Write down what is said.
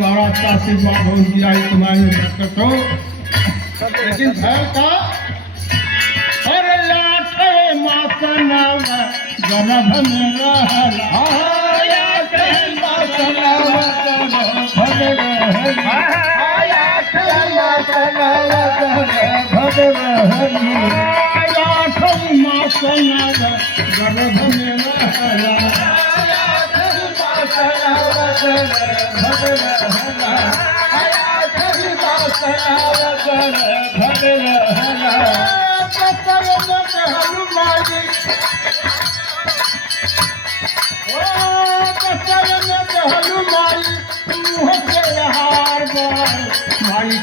महाराज का आशीर्वाद हो दिया तुम्हारे बरकत हो। लेकिन घर का हर लाठे मासना गर्भ में रहला माई